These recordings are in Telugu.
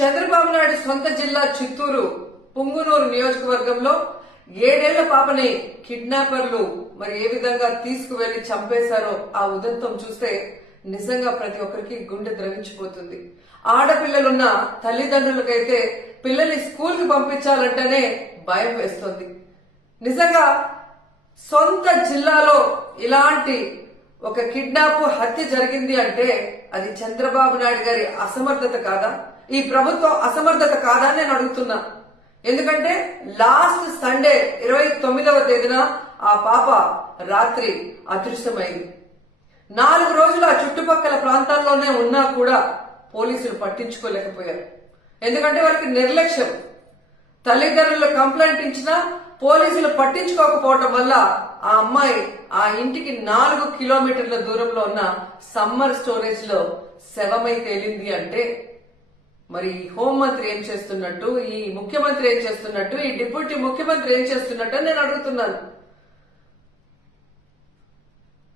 చంద్రబాబు నాయుడు సొంత జిల్లా చిత్తూరు పుంగునూరు నియోజకవర్గంలో 7 ఏళ్ల పాపని కిడ్నాపర్లు మరి ఏ విధంగా తీసుకువెళ్లి చంపేశారో ఆ ఉదంతం చూస్తే నిజంగా ప్రతి ఒక్కరికి గుండె ద్రవించిపోతుంది. ఆడపిల్లలున్న తల్లిదండ్రులకైతే పిల్లల్ని స్కూల్ కి పంపించాలంటేనే భయం వేస్తుంది. నిజంగా సొంత జిల్లాలో ఇలాంటి ఒక కిడ్నాప్ హత్య జరిగింది అంటే అది చంద్రబాబు నాయుడు గారి అసమర్థత కాదా, ఈ ప్రభుత్వం అసమర్థత కాదా అని నేను అడుగుతున్నా. ఎందుకంటే లాస్ట్ సండే 29వ తేదీన ఆ పాప రాత్రి అదృశ్యమైంది. 4 రోజులు ఆ చుట్టుపక్కల ప్రాంతాల్లోనే ఉన్నా కూడా పోలీసులు పట్టించుకోలేకపోయారు. ఎందుకంటే వారికి నిర్లక్ష్యం. తల్లిదండ్రులు కంప్లైంట్ ఇచ్చినా పోలీసులు పట్టించుకోకపోవటం వల్ల ఆ అమ్మాయి ఆ ఇంటికి 4 కిలోమీటర్ల దూరంలో ఉన్న సమ్మర్ స్టోరేజ్ లో శవమై తేలింది అంటే మరి హోంమంత్రి ఏం చేస్తున్నట్టు, ఈ ముఖ్యమంత్రి ఏం చేస్తున్నట్టు, ఈ డిప్యూటీ ముఖ్యమంత్రి ఏం చేస్తున్నట్టు అని నేను అడుగుతున్నాను.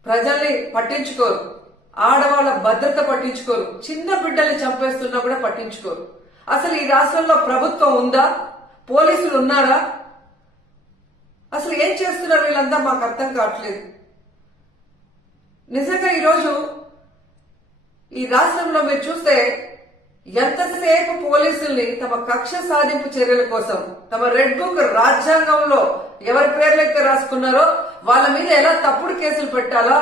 ప్రజల్ని పట్టించుకోరు, ఆడవాళ్ల భద్రత పట్టించుకోరు, చిన్న బిడ్డల్ని చంపేస్తున్నా కూడా పట్టించుకోరు. అసలు ఈ రాష్ట్రంలో ప్రభుత్వం ఉందా? పోలీసులు ఉన్నారా? అసలు ఏం చేస్తున్నారు వీళ్ళంతా మాకు అర్థం కావట్లేదు. నిజంగా ఈరోజు ఈ రాష్ట్రంలో మీరు చూస్తే ఎంతసేపు పోలీసుల్ని తమ కక్ష సాధింపు చర్యల కోసం, తమ రెడ్ బుక్ రాజ్యాంగంలో ఎవరి పేర్లైతే రాసుకున్నారో వాళ్ళ మీద ఎలా తప్పుడు కేసులు పెట్టాలా,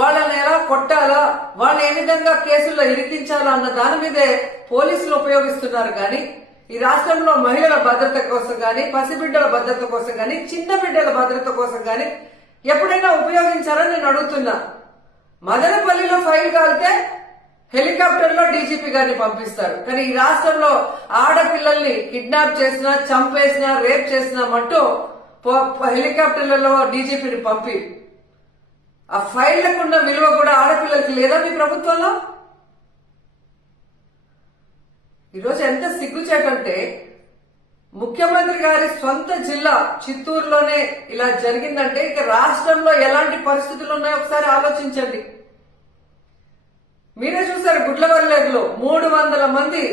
వాళ్ళని ఎలా కొట్టాలా, వాళ్ళని ఏ విధంగా కేసుల్లో ఇరికించాలా అన్న దాని మీదే పోలీసులు ఉపయోగిస్తున్నారు. కానీ ఈ రాష్ట్రంలో మహిళల భద్రత కోసం గాని, పసిబిడ్డల భద్రత కోసం గాని, చిన్న బిడ్డల భద్రత కోసం గాని ఎప్పుడైనా ఉపయోగించారని నేను అడుగుతున్నా. మదనపల్లిలో ఫైల్ కాలితే హెలికాప్టర్ లో డీజీపీ గారిని పంపిస్తారు. కానీ ఈ రాష్ట్రంలో ఆడపిల్లల్ని కిడ్నాప్ చేసినా, చంపేసినా, రేప్ చేసినా మట్టు హెలికాప్టర్లలో డీజీపీని పంపి ఆ ఫైళ్లకున్న విలువ కూడా ఆడపిల్లలకి లేదా మీ ప్రభుత్వంలో? ఈరోజు ఎంత సిగ్గుచేటంటే ముఖ్యమంత్రి గారి సొంత జిల్లా చిత్తూరులోనే ఇలా జరిగిందంటే ఇక రాష్ట్రంలో ఎలాంటి పరిస్థితులు ఉన్నాయో ఒకసారి ఆలోచించండి. మీరే చూశారు, గుడ్లవల్లేరులో 300 మంది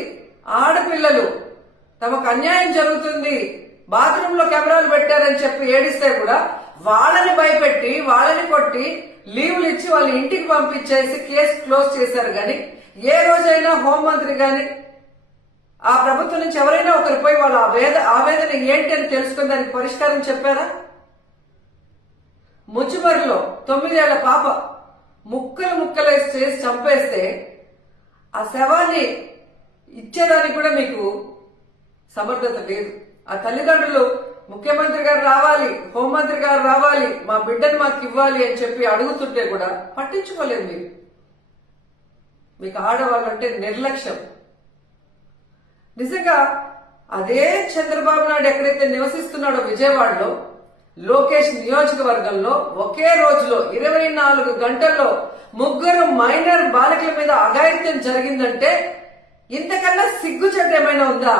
ఆడపిల్లలు తమకు అన్యాయం జరుగుతుంది, బాత్రూమ్ లో కెమెరాలు పెట్టారని చెప్పి ఏడిస్తే కూడా వాళ్ళని భయపెట్టి, వాళ్ళని కొట్టి లీవులు ఇచ్చి వాళ్ళ ఇంటికి పంపించేసి కేసు క్లోజ్ చేశారు. గాని ఏ రోజైనా హోంమంత్రి గాని ఆ ప్రభుత్వం నుంచి ఎవరైనా ఒకరు పోయి వాళ్ళ ఆవేదన ఏంటి అని తెలుసుకుని దానికి పరిష్కారం చెప్పారా? ముచ్చుమరిలో 9 ఏళ్ల పాప ముక్కలు చేసి చంపేస్తే ఆ శవాన్ని ఇచ్చేదానికి కూడా మీకు సమర్థత లేదు. ఆ తల్లిదండ్రులు ముఖ్యమంత్రి గారు రావాలి, హోంమంత్రి గారు రావాలి, మా బిడ్డను మాకు ఇవ్వాలి అని చెప్పి అడుగుతుంటే కూడా పట్టించుకోలేదు మీరు. మీకు ఆడవాళ్ళంటే నిర్లక్ష్యం. నిజంగా అదే చంద్రబాబు నాయుడు ఎక్కడైతే నివసిస్తున్నాడో విజయవాడలో లోకేష్ నియోజకవర్గంలో ఒకే రోజులో 24 గంటల్లో 3 మైనర్ బాలికల మీద అఘాయిత్యం జరిగిందంటే ఇంతకన్నా సిగ్గుచేటు ఏమైనా ఉందా?